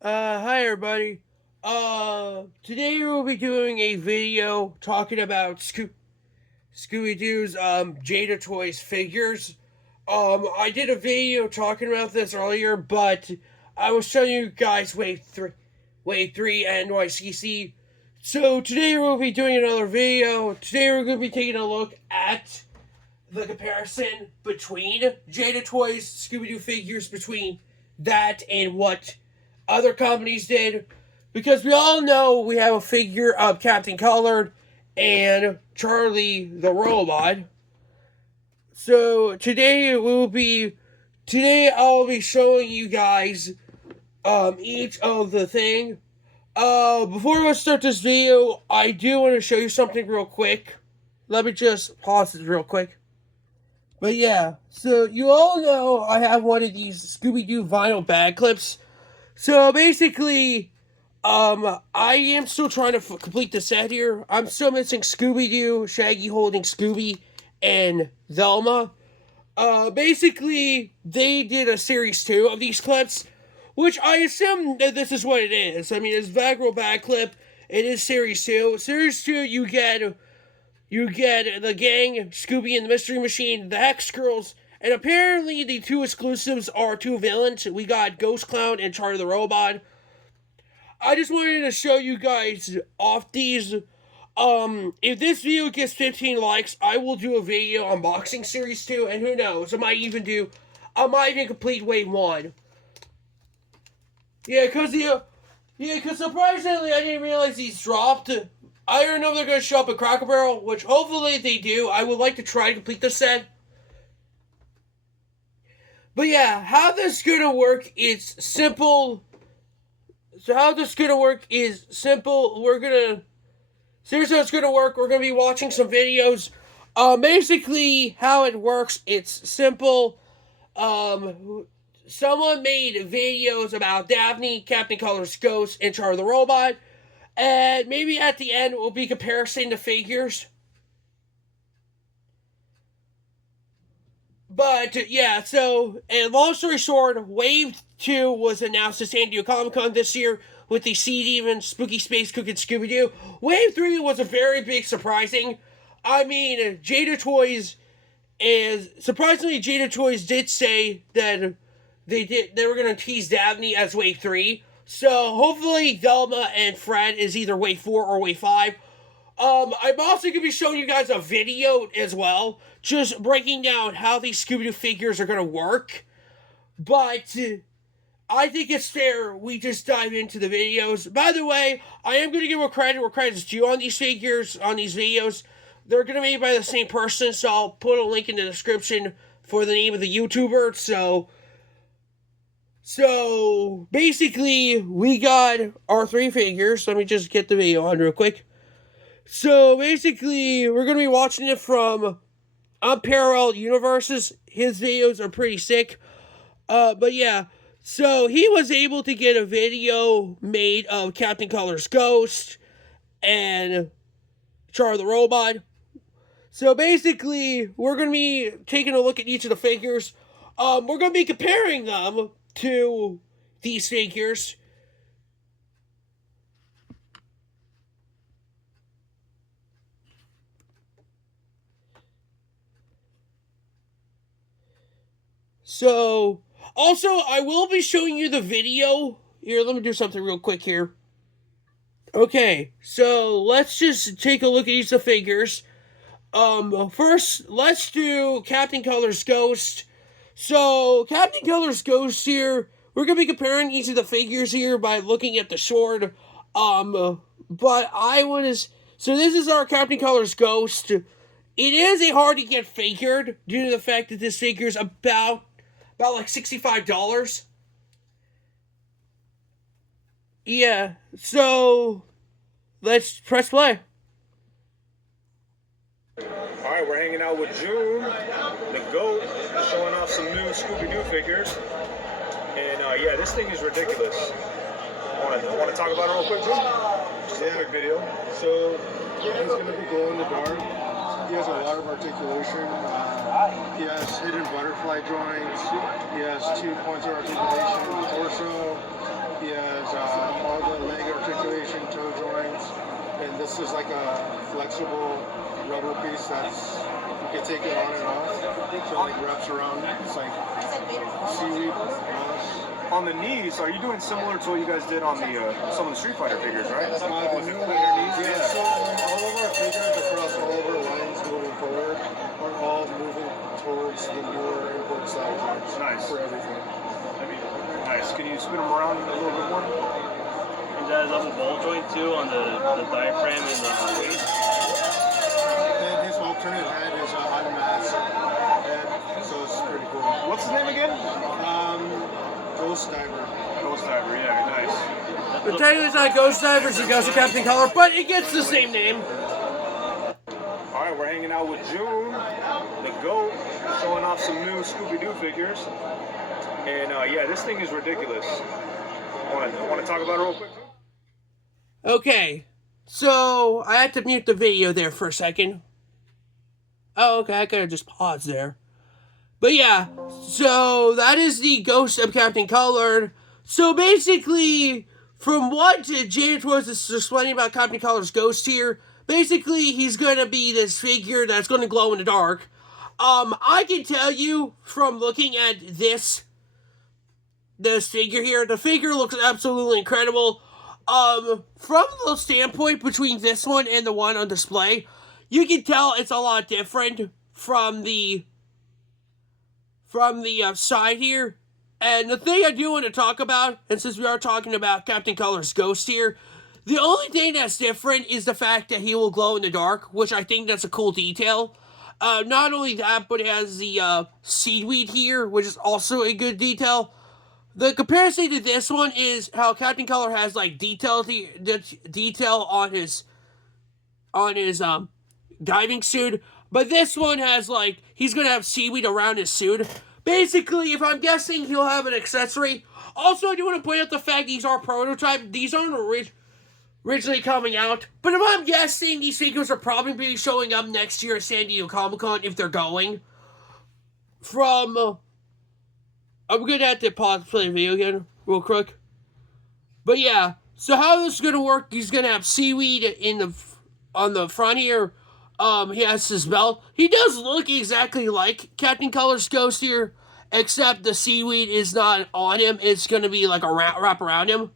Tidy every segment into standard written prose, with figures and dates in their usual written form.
Hi everybody. Today we'll be doing a video talking about Scooby Doo's Jada Toys figures. I did a video talking about this earlier, but I was showing you guys Wave 3 NYCC. So today we'll be doing another video. Today we're going to be taking a look at the comparison between Jada Toys Scooby Doo figures, between that and what other companies did, because we all know we have a figure of Captain Colored and Charlie the Robot. So today I'll be showing you guys each of the thing. Before I start this video, I do want to show you something real quick. Let me just pause this real quick. But yeah, so you all know I have one of these Scooby Doo vinyl bag clips. So basically, I am still trying to complete the set here. I'm still missing Scooby Doo, Shaggy holding Scooby, and Velma. Basically, they did a series 2 of these clips, which I assume that this is what it is. I mean, it's Vagro bag clip. It is series 2. Series 2, you get the gang, Scooby and the Mystery Machine, the Hex Girls, and apparently the two exclusives are two villains. We got Ghost Clown and Charlie the Robot. I just wanted to show you guys off these. If this video gets 15 likes, I will do a video unboxing Series 2, and who knows, I might even complete Wave 1. Yeah, because surprisingly, I didn't realize these dropped. I don't know if they're going to show up at Cracker Barrel, which hopefully they do. I would like to try to complete the set. But yeah, how this is going to work is simple. So how this is going to work is simple. Here's how it's going to work. We're going to be watching some videos. Basically, how it works, it's simple. Someone made videos about Daphne, Captain Color's Ghost, and Charlie the Robot. And maybe at the end, we'll be comparing the figures. But yeah, and long story short, Wave 2 was announced at San Diego Comic Con this year with the Sea Demon, Spooky Space Cooking Scooby Doo. Wave 3 was a very big surprising. I mean, Jada Toys did say that they were going to tease Daphne as Wave 3. So hopefully Velma and Fred is either Wave 4 or Wave 5. I'm also going to be showing you guys a video as well, just breaking down how these Scooby-Doo figures are going to work. But I think it's fair we just dive into the videos. By the way, I am going to give a credit where credit's due on these figures, on these videos. They're going to be made by the same person, so I'll put a link in the description for the name of the YouTuber. So basically, we got our 3 figures. Let me just get the video on real quick. So basically, we're going to be watching it from Unparalleled Universes. His videos are pretty sick. But yeah, so he was able to get a video made of Captain Color's Ghost and Charlie the Robot. So basically, we're going to be taking a look at each of the figures. We're going to be comparing them to these figures. So, also, I will be showing you the video. Here, let me do something real quick here. Okay, so let's just take a look at each of the figures. First, let's do Captain Color's Ghost. So, Captain Color's Ghost here, we're going to be comparing each of the figures here by looking at the sword. But so this is our Captain Color's Ghost. It is a hard to get figured due to the fact that this figure is about like $65. Yeah, so let's press play. Alright, we're hanging out with June, the GOAT, showing off some new Scooby Doo figures. And yeah, this thing is ridiculous. Want to talk about it real quick, June? Just a quick video. So he's going to be glow in the dark. He has a lot of articulation. He has hidden butterfly joints. He has 2 points of articulation in the torso. He has This is like a flexible rubber piece that's you can take it on and off. So it like wraps around. It's like seaweed moss. On the knees, are you doing similar to what you guys did on the some of the Street Fighter figures, right? The new underneath. Yeah. So all of our figures across all of our lines moving forward are all moving towards the newer import style joints. Nice. For everything. Nice. Can you spin them around a little bit more? Is that a double ball joint too on the diaphragm and the waist? And his alternate head is unmasked head, so it's pretty cool. What's his name again? Ghost Diver. Ghost Diver, yeah, nice. The technically it's not Ghost Divers, it goes to Captain Color, but it gets the same name. Alright, we're hanging out with June, the GOAT, showing off some new Scooby Doo figures. And yeah, this thing is ridiculous. Want to talk about it real quick? Okay, so I had to mute the video there for a second. Oh, okay, I could have just paused there. But yeah, so that is the Ghost of Captain Colored. So basically, from what Jada was explaining about Captain Color's ghost here, basically he's gonna be this figure that's gonna glow in the dark. I can tell you from looking at this figure here, the figure looks absolutely incredible. From the standpoint between this one and the one on display, you can tell it's a lot different from the side here. And the thing I do want to talk about, and since we are talking about Captain Color's ghost here, the only thing that's different is the fact that he will glow in the dark, which I think that's a cool detail. Not only that, but it has the seaweed here, which is also a good detail. The comparison to this one is how Captain Color has like detail on his diving suit, but this one has like he's gonna have seaweed around his suit. Basically, if I'm guessing, he'll have an accessory. Also, I do want to point out the fact these are prototype. These aren't originally coming out, but if I'm guessing, these figures are probably be showing up next year at San Diego Comic-Con if they're going. I'm gonna have to pause play the video again real quick. But yeah, so how this is gonna work? He's gonna have seaweed on the front here. He has his belt. He does look exactly like Captain Color's ghost here, except the seaweed is not on him. It's gonna be like a wrap around him.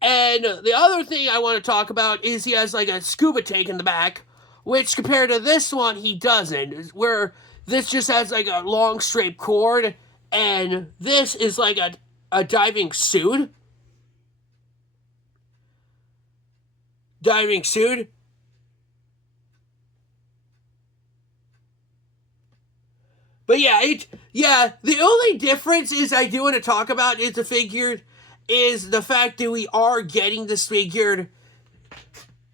And the other thing I want to talk about is he has like a scuba tank in the back, which compared to this one, he doesn't. Where this just has like a long straight cord, and this is like a diving suit. Diving suit. But yeah, the only difference is I do want to talk about is the figure, is the fact that we are getting this figured.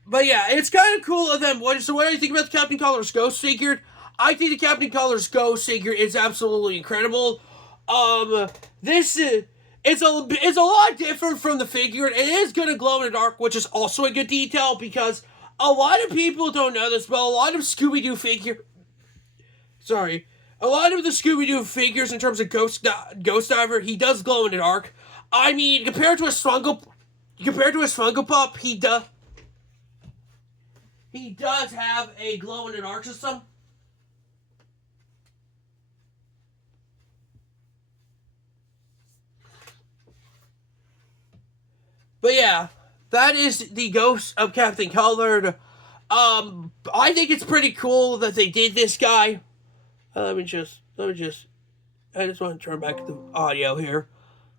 But yeah, it's kind of cool of them. So what do you think about the Captain Color's ghost figure? I think the Captain Color's ghost figure is absolutely incredible. It's a lot different from the figure. It is gonna glow in the dark, which is also a good detail because a lot of people don't know this, but a lot of Scooby Doo a lot of the Scooby Doo figures in terms of Ghost Diver, he does glow in the dark. I mean, compared to his Funko Pop, he does have a glow in the dark system. But yeah, that is the Ghost of Captain Colored. I think it's pretty cool that they did this guy. I just want to turn back the audio here.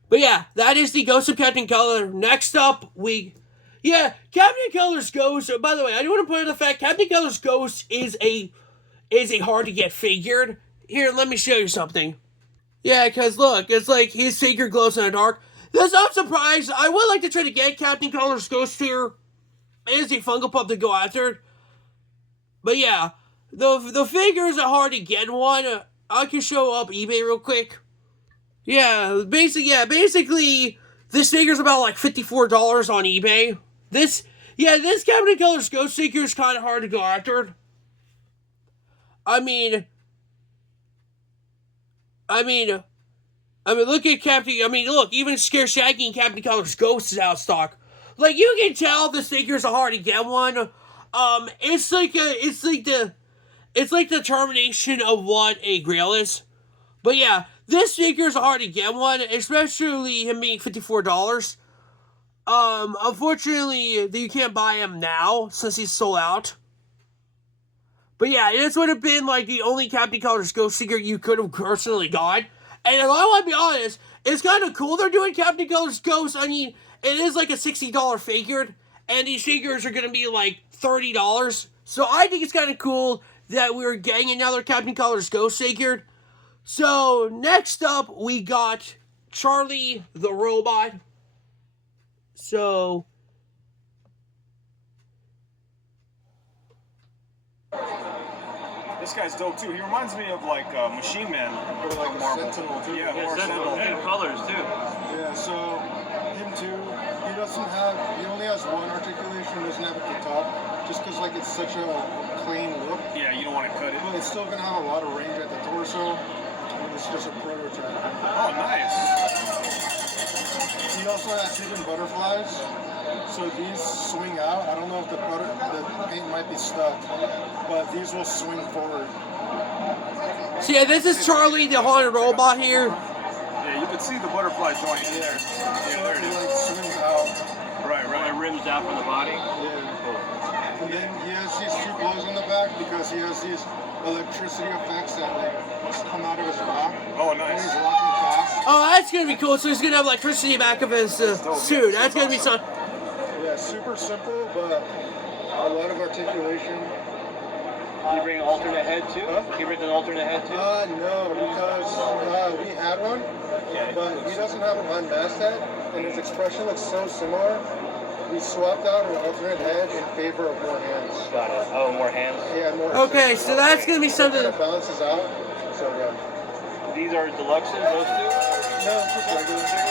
But yeah, that is the Ghost of Captain Color. Next up, Captain Color's Ghost. By the way, I do want to point out the fact Captain Color's Ghost is a hard to get figured. Here, let me show you something. Yeah, because look, it's like his figure glows in the dark. That's not surprised. I would like to try to get Captain Color's Ghost here. It is a Funko Pop to go after. But yeah, the figures are hard to get one. I can show up eBay real quick. Basically, this figure's about like $54 on eBay. This Captain Color's Ghost figure is kind of hard to go after. I mean, look at Captain. Look, even Scare Shaggy and Captain Color's Ghost is out of stock. like you can tell the figures are hard to get one. It's like the termination of what a grail is. But yeah, this figure's hard to get one, especially him being $54. Unfortunately, you can't buy him now since he's sold out. But yeah, this would have been like the only Captain Colors Ghost figure you could have personally got. And if I want to be honest, it's kind of cool they're doing Captain Colors Ghost. I mean, it is like a $60 figure, and these figures are going to be like $30. So I think it's kind of cool that we're getting another Captain Colors Ghost figure. So next up, we got Charlie the Robot. So This guy's dope too. He reminds me of like Machine Man, or like Marvel. Sentinel too. Yeah, Yeah, more Sentinel. Sentinel. Two colors too. Yeah, so him too. He only has one articulation, doesn't have it at the top, just because like it's such a clean look. Yeah, you don't want to cut it. But it's still gonna have a lot of range at the torso. And it's just a prototype. Oh, nice. He also has hidden butterflies. So these swing out. I don't know if the paint might be stuck, but these will swing forward. so yeah, this is Charlie the Haunted Robot here. Yeah, you can see the butterfly joint there. Yeah, So there it it is. like swings out. Right, When it right. rims down from the body. Yeah. And then he has these two blows on the back because he has these electricity effects that like come out of his back. Oh, When nice. he's walking fast. Oh, that's gonna be cool. So he's gonna have electricity back of his suit. That's gonna be some. Yeah, super simple, but a lot of articulation. Can you bring an alternate head too? Huh? Can you bring an alternate head too? No, because we had one, but he doesn't have an unmasked head, and his expression looks so similar. We swapped out an alternate head in favor of more hands. Got it. Oh, more hands. Yeah, more. Okay, so that's gonna be something. It balances out. So yeah. These are deluxes, those two? No, it's just regular.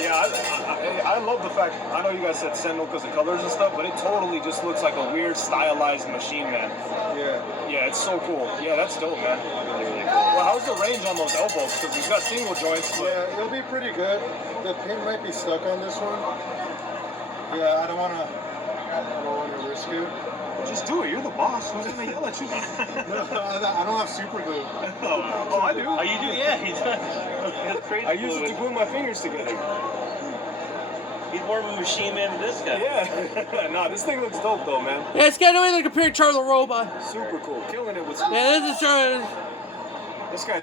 Yeah, I love the fact, I know you guys said Sentinel because of colors and stuff, but it totally just looks like a weird stylized Machine Man. Yeah. Yeah, it's so cool. Yeah, that's dope, man. Well, how's the range on those elbows? Because he's got single joints, but Yeah, it'll be pretty good. The pin might be stuck on this one. Yeah, I don't wanna risk it. just do it. You're the boss. Who's gonna yell at you? No, I don't have super glue. Oh, I do. Oh, you do? Yeah, he does. He has crazy I use glue it to with- glue my fingers together. He's more of a machine man than this guy. Yeah. Nah, this thing looks dope though, man. Yeah, it's kind of like a picture of Charlie the Robot. Super cool. Killing it with Yeah, this is Charlie. this guy.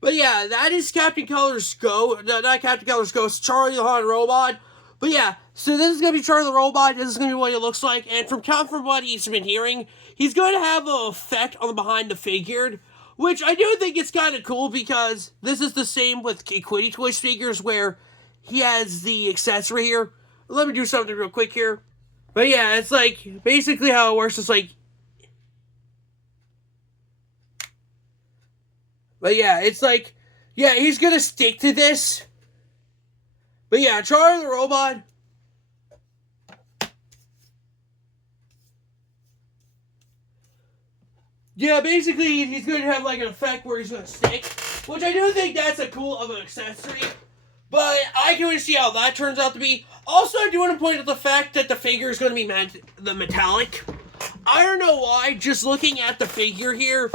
But yeah, that is Captain Colors Go. No, not Captain Colors Ghost. Charlie the Haunted Robot. But yeah, so this is gonna be Charlie the Robot. This is gonna be what he looks like. And from what he's been hearing, he's going to have an effect on the behind the figure, which I do think is kind of cool because this is the same with Equity Toys figures where he has the accessory here. Let me do something real quick here. But yeah, it's like basically how it works. It's like. But yeah, it's like, yeah, he's gonna stick to this. But yeah, Charlie the Robot. Yeah, basically, he's going to have like an effect where he's going to stick. Which I do think that's a cool of an accessory. But I can see how that turns out to be. Also, I do want to point out the fact that the figure is going to be the metallic. I don't know why, just looking at the figure here,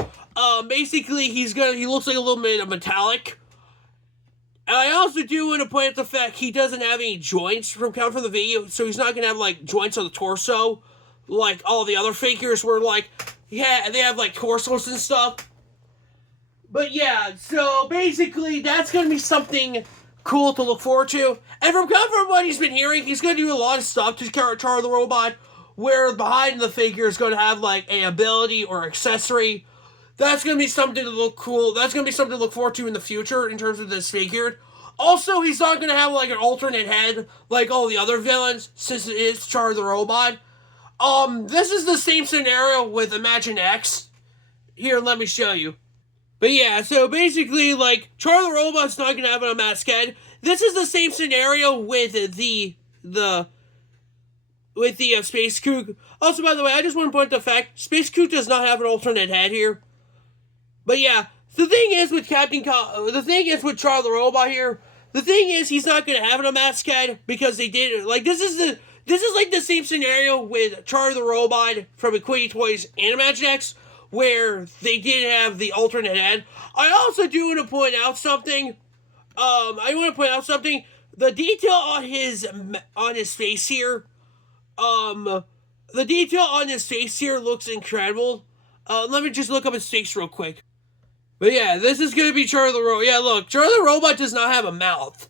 basically he looks like a little bit of metallic. And I also do want to point out the fact he doesn't have any joints from the video, so he's not going to have like joints on the torso, like all the other figures where like, yeah, they have like torsos and stuff. But yeah, so basically that's going to be something cool to look forward to. And from what he's been hearing, he's going to do a lot of stuff to Charlie the Robot, where behind the figure is going to have like an ability or accessory. That's going to be something to look cool. That's going to be something to look forward to in the future in terms of this figure. Also, he's not going to have like an alternate head like all the other villains, since it is Charlie the Robot. This is the same scenario with Imagine X. Here, let me show you. But yeah, so basically, like, Charlie the Robot's not going to have a mask head. This is the same scenario with the Space Kook. Also, by the way, I just want to point out the fact, Space Kook does not have an alternate head here. But yeah, the thing is with Charlie the Robot here, the thing is, he's not gonna have a mascot because they did like this is like the same scenario with Charlie the Robot from Equity Toys and Imaginext, where they did have the alternate head. I also do want to point out something. The detail on his face here, the detail on his face here looks incredible. Let me just look up his face real quick. But yeah, this is gonna be Charlie the Robot. Yeah, look, Charlie the Robot does not have a mouth.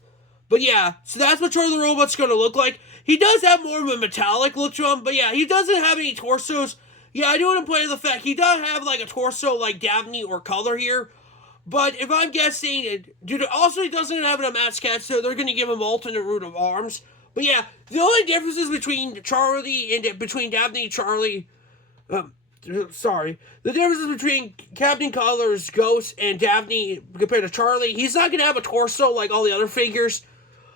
But yeah, so that's what Charlie the Robot's gonna look like. He does have more of a metallic look to him, but yeah, he doesn't have any torsos. Yeah, I do want to point out the fact he does have like a torso like Daphne or Color here. But if I'm guessing, dude, also he doesn't have a mascot, so they're gonna give him alternate root of arms. But yeah, the only differences between Charlie and between Daphne and Charlie, the differences between Captain Color's Ghost and Daphne compared to Charlie, he's not gonna have a torso like all the other figures,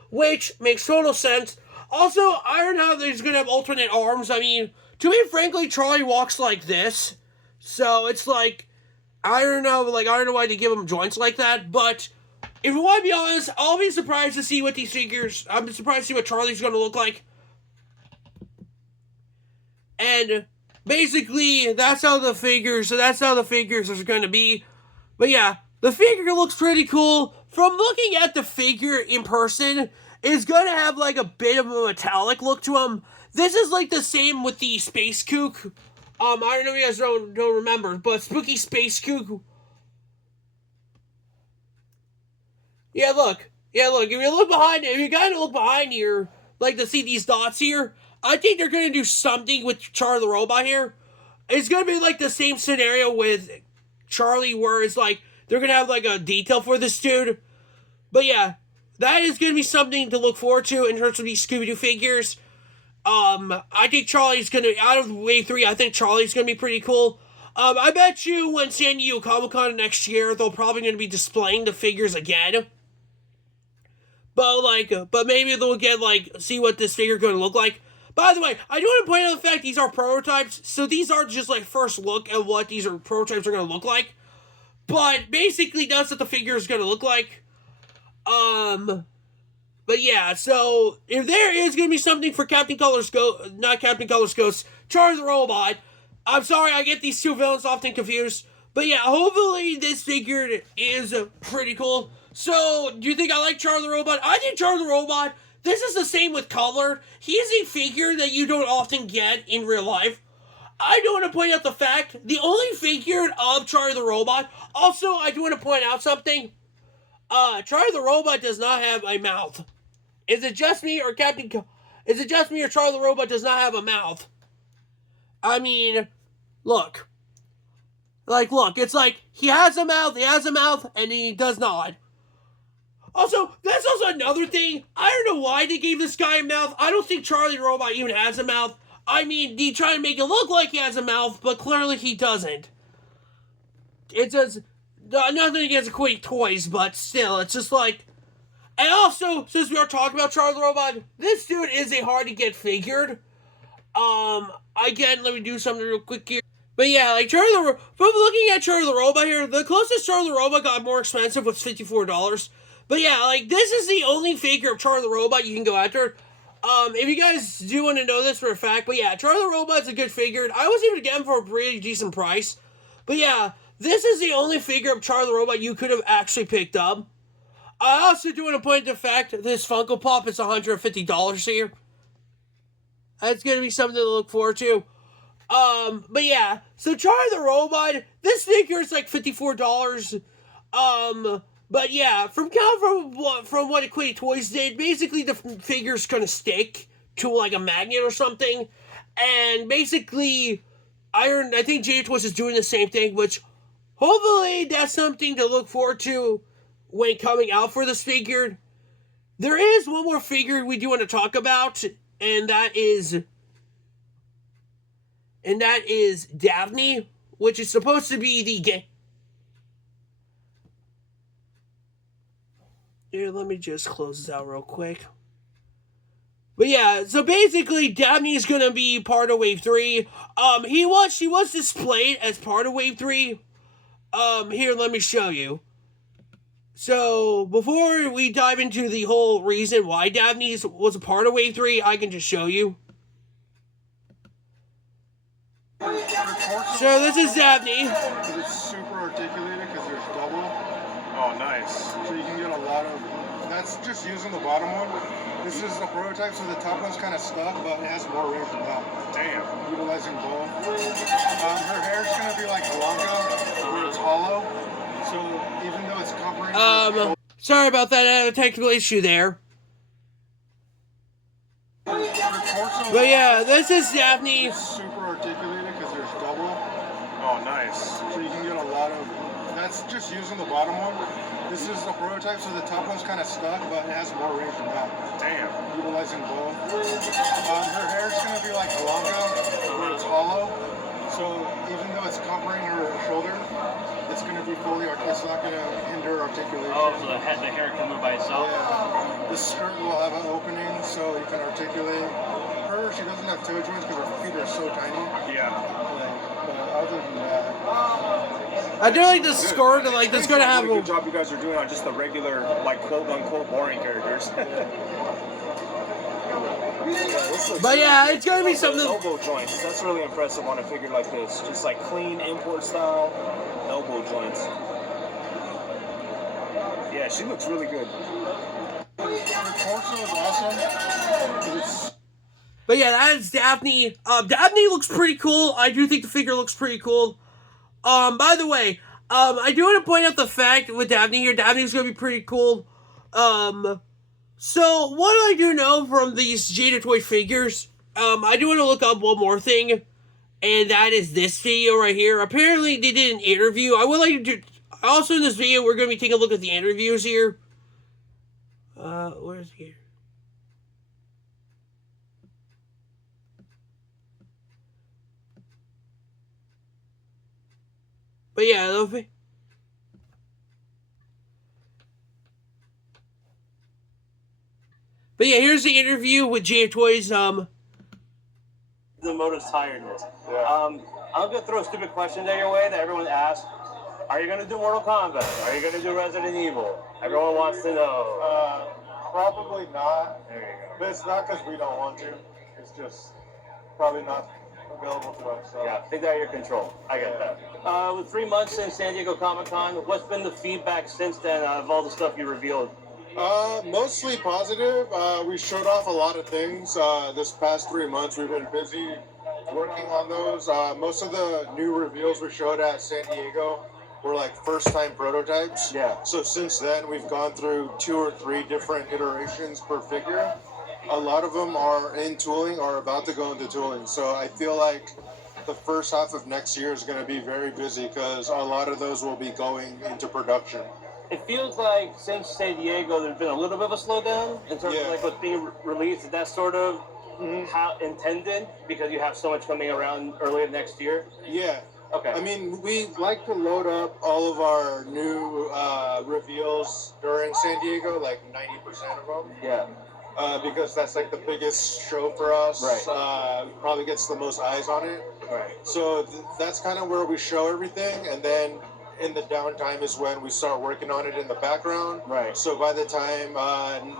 which makes total sense. Also, I don't know that he's gonna have alternate arms. I mean, to be frankly, Charlie walks like this, so it's like, I don't know why they give him joints like that, but if you want to be honest, I'll be surprised to see what these figures, I'm surprised to see what Charlie's gonna look like. And basically, that's how the figures are gonna be. But yeah, the figure looks pretty cool. From looking at the figure in person, it's gonna have like a bit of a metallic look to him. This is like the same with the Space Kook. I don't know if you guys don't remember, but Spooky Space Kook. Yeah, look. If you gotta look behind here, like to see these dots here, I think they're gonna do something with Charlie the Robot here. It's gonna be like the same scenario with Charlie, where it's like they're gonna have like a detail for this dude. But yeah, that is gonna be something to look forward to in terms of these Scooby Doo figures. I think Charlie's gonna, out of Wave 3, I think Charlie's gonna be pretty cool. I bet you when San Diego Comic-Con next year, they're probably gonna be displaying the figures again. But maybe they'll get, see what this figure gonna look like. By the way, I do want to point out the fact these are prototypes, so these are just, first look at what these prototypes are gonna look like. But, basically, that's what the figure is gonna look like. But yeah, so if there is going to be something for Captain Color's Ghost, not Captain Color's Ghost, Charlie the Robot, I'm sorry, I get these two villains often confused. But yeah, hopefully this figure is pretty cool. So, do you think I like Charlie the Robot? I think Charlie the Robot, this is the same with Color. He is a figure that you don't often get in real life. I do want to point out the fact, the only figure of Charlie the Robot, also I do want to point out something. Charlie the Robot does not have a mouth. Is it just me or Charlie the Robot does not have a mouth? I mean, look. It's like, he has a mouth, and he does not. Also, that's also another thing. I don't know why they gave this guy a mouth. I don't think Charlie the Robot even has a mouth. I mean, they try to make it look like he has a mouth, but clearly he doesn't. It's just, nothing against Equity Toys, but still, it's just like, and also, since we are talking about Charlie the Robot, this dude is a hard to get figured. Again, let me do something real quick here. But yeah, from looking at Charlie the Robot here, the closest Charlie the Robot got more expensive was $54. But yeah, this is the only figure of Charlie the Robot you can go after. If you guys do want to know this for a fact, but yeah, Charlie the Robot's a good figure. I was able to get him for a pretty decent price. But yeah, this is the only figure of Charlie the Robot you could have actually picked up. I also do want to point out the fact that this Funko Pop is $150 here. That's going to be something to look forward to. But yeah, so Charlie the Robot, this figure is $54. But yeah, from what Equity Toys did, basically the figure's going to stick to a magnet or something. And basically, I think Jada Toys is doing the same thing, which hopefully that's something to look forward to when coming out for this figure. There is one more figure we do want to talk about, and that is Daphne, which is supposed to be the game. Here, let me just close this out real quick. But yeah, so basically Daphne is gonna be part of Wave 3. She was displayed as part of Wave 3. Here, let me show you. So, before we dive into the whole reason why Daphne was a part of Wave 3, I can just show you. So, this is Daphne. It's super articulated because there's double. Oh, nice. So you can get a lot of... That's just using the bottom one. This is a prototype, so the top one's kind of stuck, but it has more range than that. Damn. Utilizing both. Her hair's going to be like Blanca, where it's hollow. So even though it's covering... Sorry about that, I had a technical issue there. But yeah, this is Daphne. It's super articulated because there's double. Oh, nice. So you can get a lot of... That's just using the bottom one. This is a prototype, so the top one's kind of stuck, but it has more range than that. Damn. Utilizing both. Her hair's going to be like Blanca, where it's hollow. So even though it's covering her shoulder, it's going to be fully... It's not going to hinder articulation. Oh, so the hair can move by itself? Yeah. The skirt will have an opening, so you can articulate. Her, she doesn't have toe joints because her feet are so tiny. Yeah. But other than that... I do like the skirt, like, that's gonna have Good job you guys are doing on just the regular, like, quote-unquote boring characters. But yeah, it's gonna be something... Elbow joints, that's really impressive on a figure like this. Just like clean import style elbow joints. Yeah, she looks really good. Her torso is awesome. But yeah, that is Daphne. Daphne looks pretty cool. I do think the figure looks pretty cool. By the way, I do want to point out the fact with Daphne here, Daphne's gonna be pretty cool. So what I do know from these Jada toy figures, I do want to look up one more thing, and that is this video right here. Apparently they did an interview. I would like to do, also in this video, we're gonna be taking a look at the interviews here. Where's here? But yeah, but yeah, here's the interview with Jada Toys. The motive's tiredness. Yeah. I'm gonna throw a stupid question there your way that everyone asks. Are you gonna do Mortal Kombat? Are you gonna do Resident Evil? Everyone wants to know. Probably not. There you go. But it's not because we don't want to. It's just probably not available to us. So. Yeah, think that your control. I get that. With 3 months since San Diego Comic-Con, what's been the feedback since then of all the stuff you revealed? Mostly positive. We showed off a lot of things. This past 3 months, we've been busy working on those. Most of the new reveals we showed at San Diego were like first-time prototypes. Yeah. So since then, we've gone through 2 or 3 different iterations per figure. A lot of them are in tooling or about to go into tooling. So I feel like the first half of next year is going to be very busy because a lot of those will be going into production. It feels like since San Diego, there's been a little bit of a slowdown in terms Yeah. of like what's being released. Is that sort of how intended because you have so much coming around earlier next year? Yeah. Okay. I mean, we like to load up all of our new reveals during San Diego, like 90% of them. Yeah. Because that's like the biggest show for us. Right. Probably gets the most eyes on it. Right. So that's kind of where we show everything, and then in the downtime is when we start working on it in the background. Right. So by the time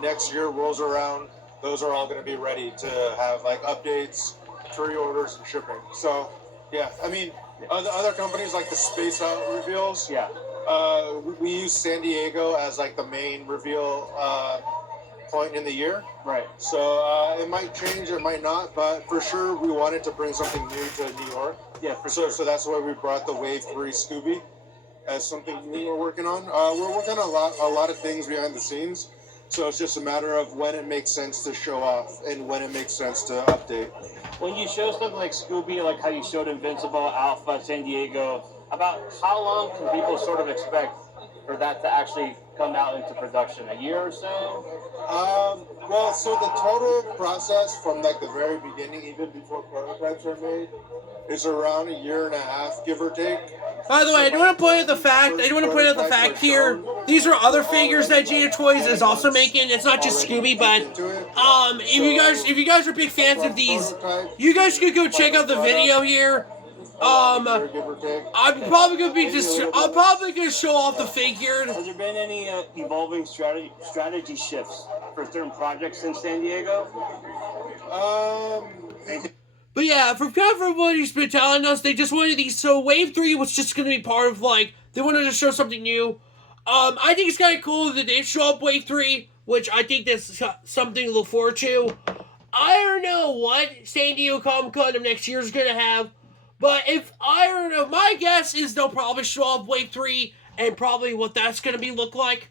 next year rolls around, those are all going to be ready to have like updates, pre-orders, and shipping. So yeah, I mean, other companies like the Space Out reveals. Yeah. We use San Diego as like the main reveal point in the year. Right. So it might change, it might not, but for sure we wanted to bring something new to New York. Yeah, for So sure. so that's why we brought the Wave 3 Scooby as something new we're working on. We're working on a lot of things behind the scenes. So it's just a matter of when it makes sense to show off and when it makes sense to update. When you show something like Scooby, like how you showed Invincible, Alpha, San Diego, about how long can people sort of expect for that to actually come out into production? A year or so? Well, so the total process from like the very beginning, even before prototypes are made, is around a year and a half, give or take. By the way, I do want to point out the fact here. These are other figures that Jada Toys is also making. It's not just Scooby, but if you guys are big fans of these, you guys could go check out the video here. Year, give or take. I'm probably gonna be just. I'm probably gonna show off the figure. Has there been any evolving strategy shifts for certain projects in San Diego? But yeah, from what he's been telling us, they just wanted these. So Wave 3 was just gonna be part of like they wanted to show something new. I think it's kind of cool that they show up Wave 3, which I think that's something to look forward to. I don't know what San Diego Comic Con of next year is gonna have, but if I don't know, my guess is they'll probably show up Wave 3 and probably what that's gonna be look like.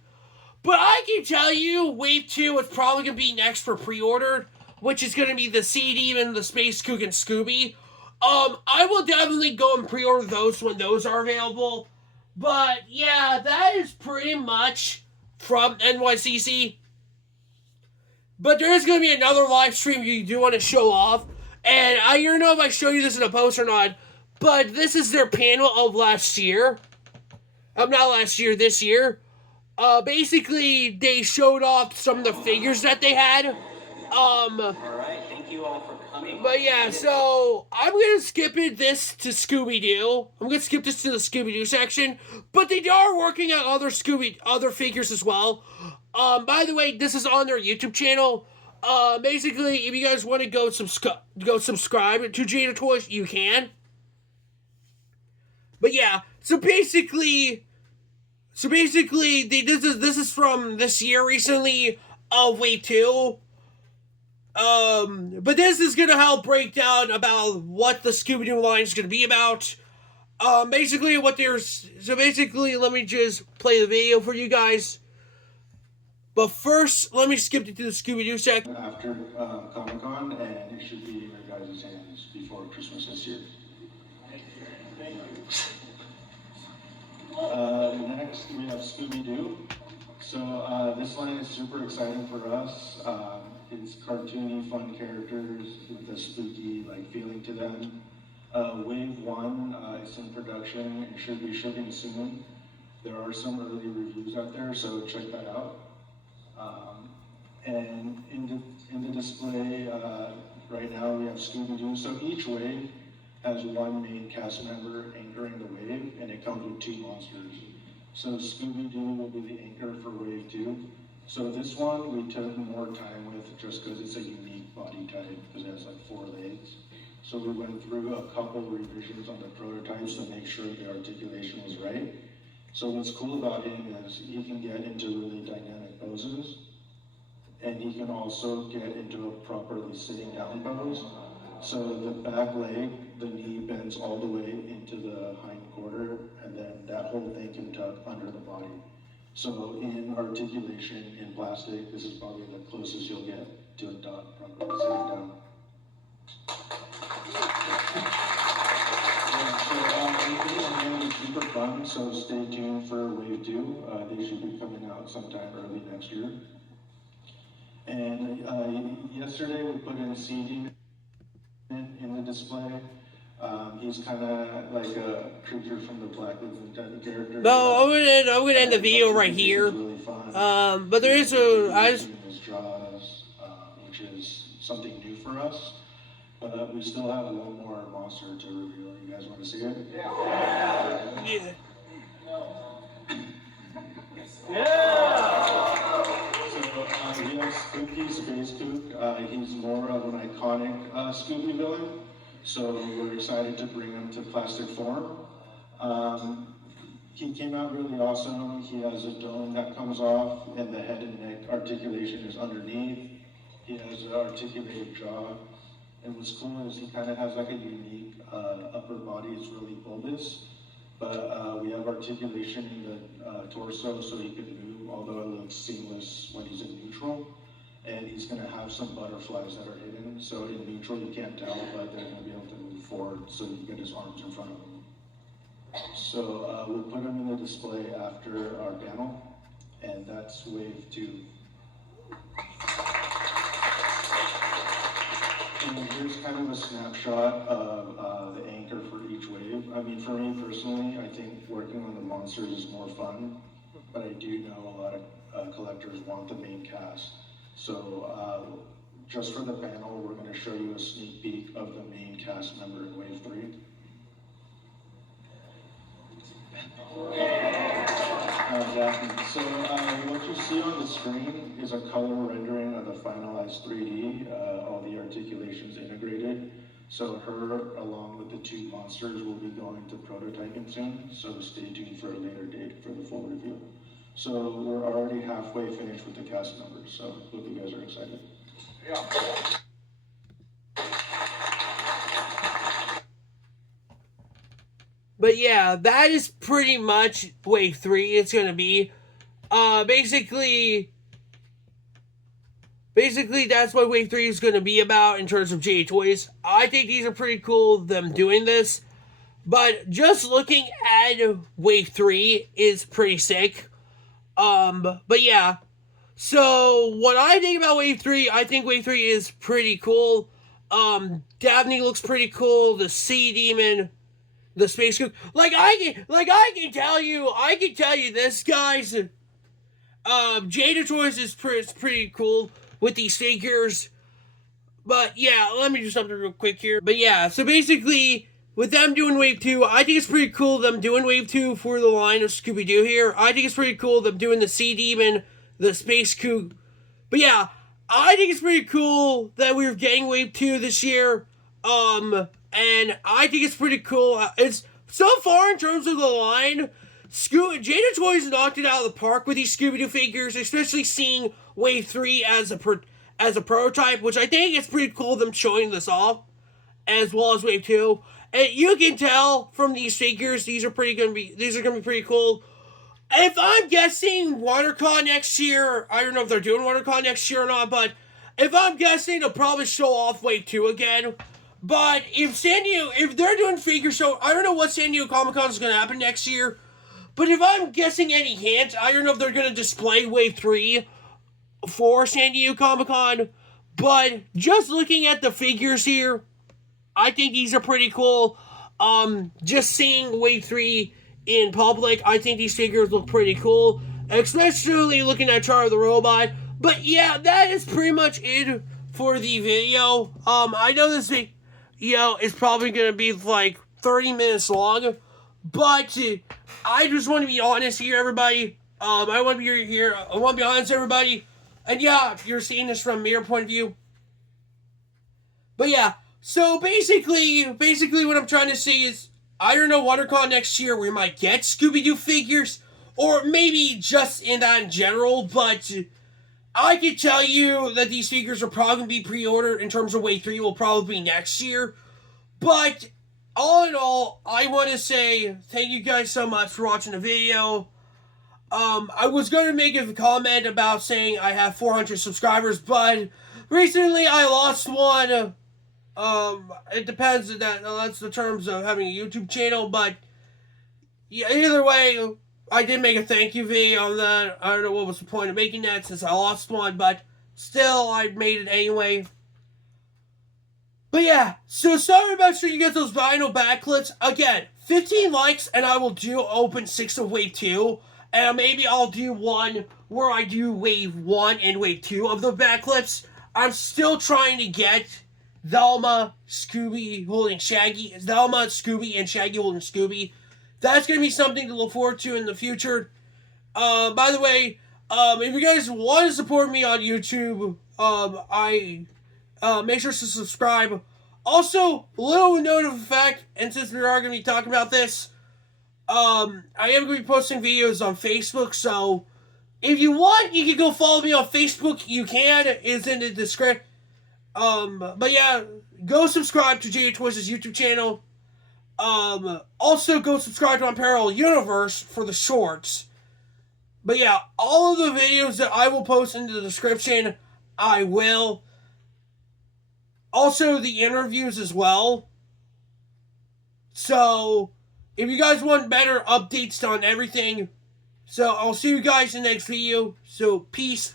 But I can tell you, Wave 2 is probably gonna be next for pre-order, which is gonna be the CD and the Space Kook and Scooby. I will definitely go and pre-order those when those are available. But yeah, that is pretty much from NYCC. But there is going to be another live stream you do want to show off. And I don't know if I show you this in a post or not, but this is their panel of last year. Not last year, this year. Basically, they showed off some of the figures that they had. Alright, thank you all for coming. But yeah, so I'm gonna skip this to Scooby Doo. I'm gonna skip this to the Scooby Doo section. But they are working on other figures as well. By the way, this is on their YouTube channel. Basically, if you guys want to go subscribe to Jada Toys, you can. But yeah, so basically, this is from this year recently of Wave 2. But this is gonna help break down about what the Scooby-Doo line is gonna be about. Basically, let me just play the video for you guys. But first, let me skip it to the Scooby-Doo section. After Comic-Con, and it should be in your guys' hands before Christmas this year. Next, we have Scooby Doo. So this line is super exciting for us. It's cartoony, fun characters with a spooky feeling to them. Wave 1 is in production and should be shipping soon. There are some early reviews out there, so check that out. And in the display right now we have Scooby Doo. So each wave has one main cast member anchoring the wave, and it comes with 2 monsters. So Scooby Doo will be the anchor for Wave 2. So this one we took more time with just because it's a unique body type, because it has 4 legs. So we went through a couple revisions on the prototypes to make sure the articulation was right. So what's cool about him is he can get into really dynamic poses, and he can also get into a properly sitting down pose. So the back leg, the knee bends all the way into the hind quarter, and then that whole thing can tuck under the body. So in articulation, in plastic, this is probably the closest you'll get to a dog properly sitting down. These are going to be super fun, so stay tuned for Wave 2. They should be coming out sometime early next year. And yesterday we put in CD in the display. He's kind of like a creature from the Black Lagoon type of character. No, I'm gonna end the video right here. Really fun. But there is his jaws, which is something new for us. But we still have one more monster to reveal. You guys want to see it? Yeah. So we have Spooky Space Kook. He's more of an iconic Scooby villain. So we're excited to bring him to plastic form. He came out really awesome. He has a dome that comes off, and the head and neck articulation is underneath. He has an articulated jaw. And what's cool is he kind of has a unique upper body. It's really bulbous, but we have articulation in the torso so he can move, although it looks seamless when he's in neutral. And he's going to have some butterflies that are hidden, so in neutral you can't tell, but they're going to be able to move forward so you get his arms in front of him. So we'll put him in the display after our panel, and that's Wave 2. And here's kind of a snapshot of the anchor for each wave. I mean, for me personally, I think working on the monsters is more fun, but I do know a lot of collectors want the main cast. So just for the panel, we're going to show you a sneak peek of the main cast member in Wave 3. Exactly. So what you see on the screen is a color rendering of the finalized 3D, all the articulations integrated. So her, along with the two monsters, will be going to prototyping soon. So stay tuned for a later date for the full review. So we're already halfway finished with the cast members. So hope you guys are excited. Yeah. But yeah, that is pretty much Wave 3 it's going to be. Basically, that's what Wave 3 is going to be about in terms of Jada toys. I think these are pretty cool, them doing this. But just looking at Wave 3 is pretty sick. But yeah. So, what I think about Wave 3, I think Wave 3 is pretty cool. Daphne looks pretty cool. The Sea Demon, the Space Cook. I can tell you this, guys. Jada Toys is pretty cool with these figures. But yeah, let me do something real quick here. But yeah, so basically, with them doing Wave 2, I think it's pretty cool them doing Wave 2 for the line of Scooby Doo here. I think it's pretty cool them doing the Sea Demon, the Space Kook. But yeah, I think it's pretty cool that we're getting Wave 2 this year. And I think it's pretty cool. It's so far in terms of the line, Jada Toys knocked it out of the park with these Scooby-Doo figures, especially seeing Wave 3 as a prototype, which I think it's pretty cool them showing this off, as well as Wave 2. And you can tell from these figures, these are gonna be pretty cool. If I'm guessing WonderCon next year, I don't know if they're doing WonderCon next year or not, but if I'm guessing, they'll probably show off Wave 2 again. But if they're doing figure show, I don't know what San Diego Comic-Con is going to happen next year. But if I'm guessing any hint, I don't know if they're going to display Wave 3 for San Diego Comic-Con. But just looking at the figures here, I think these are pretty cool. Just seeing Wave 3 in public, I think these figures look pretty cool. Especially looking at Charlie the Robot. But yeah, that is pretty much it for the video. I know this video is probably going to be like 30 minutes long. But I just want to be honest here, everybody. I want to be honest, everybody. And yeah, you're seeing this from a mirror point of view. But yeah, so basically what I'm trying to say is, I don't know, WonderCon next year we might get Scooby-Doo figures, or maybe just in that in general, but I can tell you that these figures are probably going to be pre-ordered in terms of Wave 3 will probably be next year. But all in all, I want to say thank you guys so much for watching the video. I was going to make a comment about saying I have 400 subscribers, but recently I lost one. It depends, that's the terms of having a YouTube channel, but yeah, either way, I did make a thank you video on that. I don't know what was the point of making that since I lost one, but still, I made it anyway. But yeah, so sorry about sure you get those vinyl backlips. Again, 15 likes and I will do open 6 of Wave 2. And maybe I'll do one where I do Wave 1 and Wave 2 of the backlips. I'm still trying to get Velma, Scooby holding Shaggy. Velma, Scooby, and Shaggy holding Scooby. That's going to be something to look forward to in the future. By the way, if you guys want to support me on YouTube, make sure to subscribe. Also, a little note of fact, and since we are going to be talking about this, I am going to be posting videos on Facebook, so if you want, you can go follow me on Facebook. You can. It's in the description. But yeah, go subscribe to Jada Toys' YouTube channel. Also go subscribe to Unparalleled Universe for the shorts. But yeah, all of the videos that I will post in the description, I will. Also, the interviews as well. So, if you guys want better updates on everything, so I'll see you guys in the next video. So, peace.